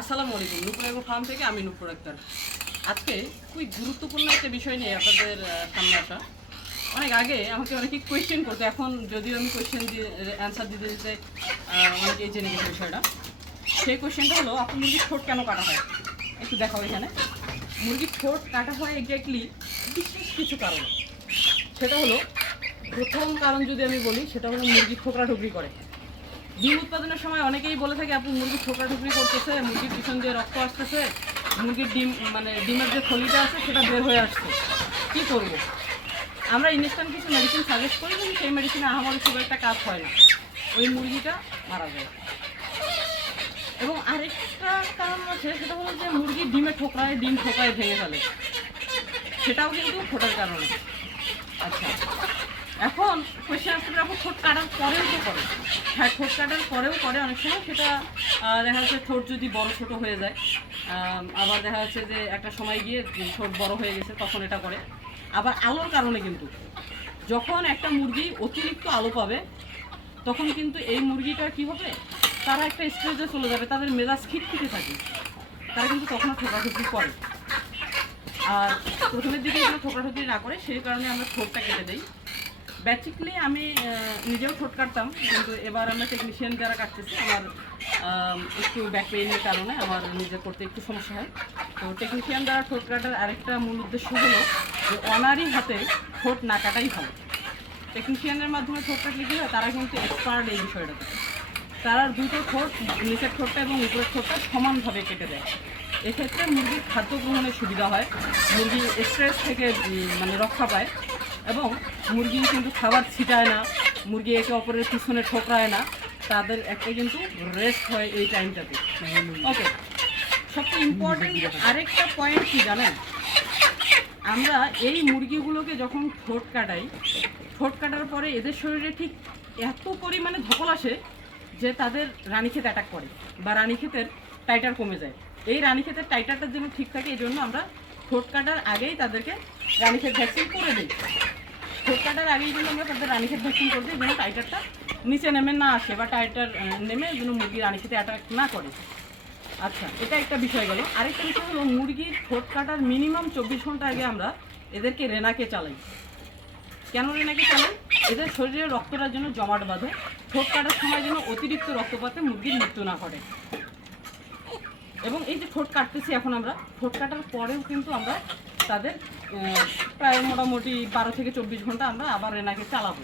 আসসালামু আলাইকুম। নুপুর agro farm থেকে আমি নুপুর আক্তার। আজকে খুবই গুরুত্বপূর্ণ একটা বিষয় নিয়ে আপনাদের সামনে আসা। অনেক আগে আমাকে অনেকে কোয়েশ্চেন করতো, এখন যদিও আমি কোয়েশ্চেন দিয়ে অ্যান্সার দিতে দিতে অনেকেই জেনে গেছে বিষয়টা। সেই কোয়েশ্চেনটা হলো, আপনার মুরগির ঠোঁট কেন কাটা হয়? একটু দেখাও এখানে। মুরগির ঠোঁট কাটা হয় এক্স্যাক্টলি বিশেষ কিছু কারণে। সেটা হলো, প্রথম কারণ যদি আমি বলি, সেটা হলো মুরগি ঠোকরাঠুকরি করে। ডিম উৎপাদনের সময় অনেকেই বলে থাকে, আপনি মুরগি ঠোকরাঠুকরি করতেছে, মুরগির পিছন দিয়ে রক্ত আসতেছে, মুরগির ডিম ডিমের যে থলিটা আছে সেটা বের হয়ে আসছে, কী করবো? আমরা ইনস্ট্যান্ট কিছু মেডিসিন সাজেস্ট করি, কিন্তু সেই মেডিসিনে আমাদের খুব একটা কাজ হয় না, ওই মুরগিটা মারা যায়। এবং আরেকটা কারণ আছে, সেটা হলো যে মুরগির ডিম ঠোকরায় ভেঙে ফেলে, সেটাও কিন্তু ঠোঁটের কারণে। আচ্ছা, এখন কোয়েশ্চেন আসতে পারে, ঠোঁট কাটার পরেও তো করে। হ্যাঁ, ঠোঁট কাটার পরেও করে অনেক সময়। সেটা দেখা যাচ্ছে ঠোঁট যদি বড় ছোটো হয়ে যায়, আবার দেখা যাচ্ছে যে একটা সময় গিয়ে ঠোঁট বড় হয়ে গেছে, তখন এটা করে। আবার আলোর কারণে কিন্তু, যখন একটা মুরগি অতিরিক্ত আলো পাবে, তখন কিন্তু এই মুরগিটা কী হবে, তারা একটা স্টেজে চলে যাবে, তাদের মেজাজ খিটখিটে থাকে, তারা কিন্তু তখন ঠোকরাঠুকরি করে। আর প্রথমের দিকে এগুলো ঠোকরাঠুকরি না করে, সেই কারণে আমরা ঠোঁটটা কেটে দিই। বেসিক্যালি আমি নিজেও ঠোঁট কাটতাম, কিন্তু এবার আমরা টেকনিশিয়ান যারা কাটতেছি, আমার একটু ব্যাক পেইনের কারণে আমার নিজে করতে একটু সমস্যা হয়। তো টেকনিশিয়ান দ্বারা ঠোঁট কাটার আরেকটা মূল উদ্দেশ্য হলো যে অনারই হাতে ঠোঁট না কাটাই ভালো। টেকনিশিয়ানের মাধ্যমে ঠোঁট কাটলে কী হয়, তারা কিন্তু এক্সপার্ট এই বিষয়টাতে। তারা দুটো ঠোঁট, নিচের ঠোঁটটা এবং উপরের ঠোঁটটা সমানভাবে কেটে দেয়। এক্ষেত্রে মুরগির খাদ্য গ্রহণের সুবিধা হয়, মুরগি স্ট্রেস থেকে রক্ষা পায়, এবং মুরগি কিন্তু খাবার ছিটায় না, মুরগি একে অপরের পিছনে ঠোকরায় না, তাদের একটা কিন্তু রেস্ট হয় এই টাইমটাতে। ওকে, সবচেয়ে ইম্পর্টেন্ট আরেকটা পয়েন্ট কী জানেন, আমরা এই মুরগিগুলোকে যখন ঠোঁট কাটাই, ঠোঁট কাটার পরে এদের শরীরে ঠিক এত পরিমাণে ধকল আসে যে তাদের রানীক্ষেত অ্যাটাক করে, বা রানীক্ষেতের টাইটার কমে যায়। এই রানীক্ষেতের টাইটারটা যেন ঠিক থাকে, এই জন্য আমরা ঠোঁট কাটার আগেই তাদেরকে রানীক্ষেত ভ্যাকসিন করে দিই। ঠোঁট কাটার আগেই কিন্তু আমরা তাদের রানীক্ষেত ভ্যাকসিন করে দিই, যেন টাইটারটা নিচে নেমে না আসে, বা টাইটার নেমে যেন মুরগি রানীক্ষেতে অ্যাটাক না করে। আচ্ছা, এটা একটা বিষয় গেল। আরেকটা বিষয় হলো, মুরগির ঠোঁট কাটার মিনিমাম 24 ঘন্টা আগে আমরা এদেরকে রেনাকে চালাই। কেন রেনাকে চালাই? এদের শরীরে রক্তটার জন্য জমাট বাঁধে, ঠোঁট কাটার সময় যেন অতিরিক্ত রক্তপাতে মুরগির মৃত্যু না ঘটে। এবং এই যে ঠোঁট কাটতেছি এখন, আমরা ঠোঁট কাটার পরেও কিন্তু আমরা তাদের প্রায় মোটামুটি 12 থেকে 24 ঘন্টা আমরা আবার রেনাকে চালাবো।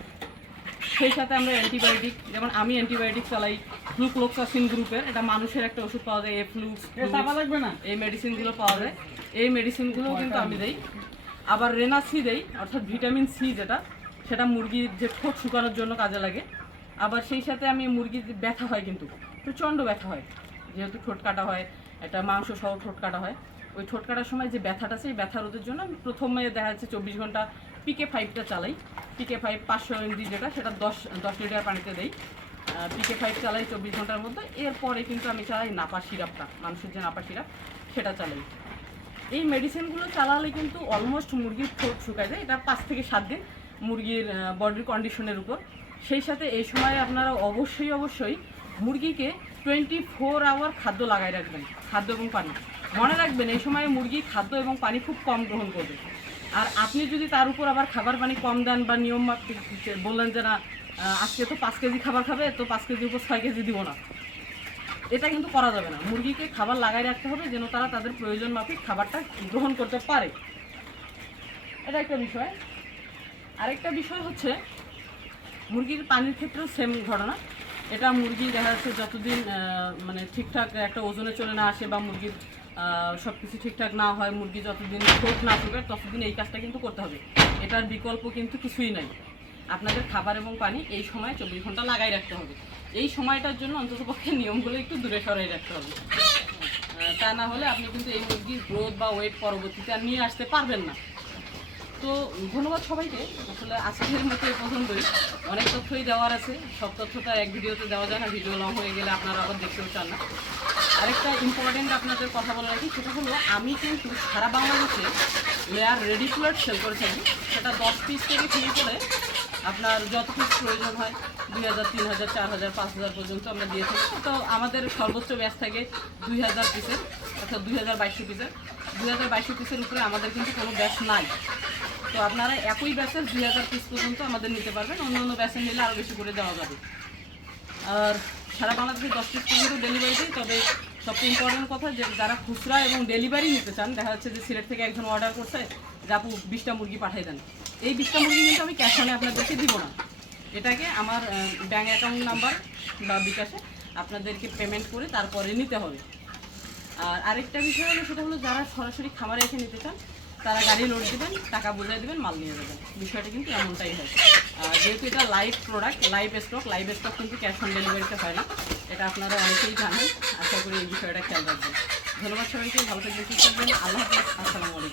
সেই সাথে আমরা অ্যান্টিবায়োটিক, যেমন আমি অ্যান্টিবায়োটিক চালাই ফ্লুক্লোক্সাসিন গ্রুপের, এটা মানুষের একটা ওষুধ পাওয়া যায়, লাগবে না, এই মেডিসিনগুলো পাওয়া যায়, এই মেডিসিনগুলোও কিন্তু আমি দেই। আবার রেনাসি দেই, অর্থাৎ ভিটামিন সি, সেটা মুরগির যে ঠোঁট শুকানোর জন্য কাজে লাগে। আবার সেই সাথে আমি মুরগির ব্যথা হয়, কিন্তু প্রচণ্ড ব্যথা হয়, যেহেতু ঠোঁট কাটা হয়, একটা মাংস সহ ঠোঁট কাটা হয়, ওই ঠোঁট কাটার সময় যে ব্যথাটা আছে, এই ব্যথা রোধের জন্য আমি প্রথমে দেখা যাচ্ছে 24 ঘন্টা PK5টা চালাই। PK5 500 mg, সেটা 10 লিটার পানিতে দেই। PK5 চালাই 24 ঘন্টার মধ্যে। এরপরে কিন্তু আমি চালাই নাপা সিরাপটা, মানুষের যে নাপা সিরাপ, সেটা চালাই। এই মেডিসিনগুলো চালালে কিন্তু অলমোস্ট মুরগির ঠোঁট শুকায় যায়। এটা 5 থেকে 7 দিন মুরগির বডির কন্ডিশনের উপর। সেই সাথে এই সময় আপনারা অবশ্যই মুরগিকে 24 আওয়ার খাদ্য লাগাই রাখবেন, খাদ্য এবং পানি। মনে রাখবেন, এই সময় মুরগি খাদ্য এবং পানি খুব কম গ্রহণ করবে। আর আপনি যদি তার উপর আবার খাবার পানি কম দেন, বা নিয়ম মাফিক বললেন যে না আজকে তো 5 কেজি খাবার খাবে, তো 5 কেজির উপর 6 কেজি দিব না, এটা কিন্তু করা যাবে না। মুরগিকে খাবার লাগাই রাখতে হবে, যেন তারা তাদের প্রয়োজন মাফিক খাবারটা গ্রহণ করতে পারে। এটা একটা বিষয়। আরেকটা বিষয় হচ্ছে, মুরগির পানির ক্ষেত্রেও সেম ঘটনা। এটা মুরগি দেখা যাচ্ছে যতদিন ঠিকঠাক একটা ওজনে চলে না আসে, বা মুরগির সব কিছু ঠিকঠাক না হয়, মুরগি যতদিন ঠোঁট না শুকায়, ততদিন এই কাজটা কিন্তু করতে হবে। এটার বিকল্প কিন্তু কিছুই নাই। আপনাদের খাবার এবং পানি এই সময় 24 ঘন্টা লাগাই রাখতে হবে। এই সময়টার জন্য অন্ততপক্ষে নিয়মগুলো একটু দূরে সরাই রাখতে হবে, তা না হলে আপনি কিন্তু এই মুরগির গ্রোথ বা ওয়েট পরবর্তীতে আর নিয়ে আসতে পারবেন না। তো ধন্যবাদ সবাইকে। আসলে আজকের মতো এই পর্যন্তই। অনেক তথ্যই দেওয়ার আছে, সব তথ্যটা এক ভিডিওতে দেওয়া যায় না, ভিডিও লং হয়ে গেলে আপনারা আবার দেখতেও চান না। আরেকটা ইম্পর্টেন্ট আপনাদের কথা বলে রাখি, সেটা হলো আমি কিন্তু সারা বাংলাদেশে লেয়ার রেডি টু সেল করে থাকি। সেটা 10 পিস থেকে শুরু করে আপনার যত পিস প্রয়োজন হয় 2000, 3000, 4000, 5000 পর্যন্ত আমরা দিয়ে থাকি। তো আমাদের সর্বোচ্চ ব্যাচ থাকে 2000 পিসের, অর্থাৎ 2200 পিসের। 2200 পিসের উপরে আমাদের কিন্তু কোনো ব্যাচ নাই। তো আপনারা একই ব্যাচের 2000 পিস পর্যন্ত আমাদের নিতে পারবেন, অন্য অন্য ব্যাচের নিলে আরও বেশি করে দেওয়া যাবে। আর সারা বাংলাদেশে 10 পিস পর্যন্ত ডেলিভারি দিই। তবে সবচেয়ে ইম্পর্টেন্ট কথা, যে যারা খুচরা এবং ডেলিভারি নিতে চান, দেখা যাচ্ছে যে সিলেট থেকে একজন অর্ডার করছে যে আপু 20টা মুরগি পাঠিয়ে দেন, এই 20টা মুরগি কিন্তু আমি ক্যাশ অনে আপনাদেরকে দিব না। এটাকে আমার ব্যাঙ্ক অ্যাকাউন্ট নাম্বার বা বিকাশে আপনাদেরকে পেমেন্ট করে তারপরে নিতে হবে। আর আরেকটা বিষয় হলো, সেটা হলো যারা সরাসরি খামারে এসে নিতে চান, তারা গাড়ি লোড দেবেন, টাকা বোঝাই দেবেন, মাল নিয়ে যাবেন। বিষয়টা কিন্তু এমনটাই হয়। যেহেতু এটা লাইভ প্রোডাক্ট, লাইভ স্টক কিন্তু ক্যাশ অন ডেলিভারিতে হয় না, এটা আপনারা অনেকেই জানেন। আশা করি এই বিষয়টা খেয়াল রাখবেন। ধন্যবাদ সবাইকে, ভালো থাকবেন, সুস্থ থাকবেন। আল্লাহ হাফেজ, আসসালামু আলাইকুম।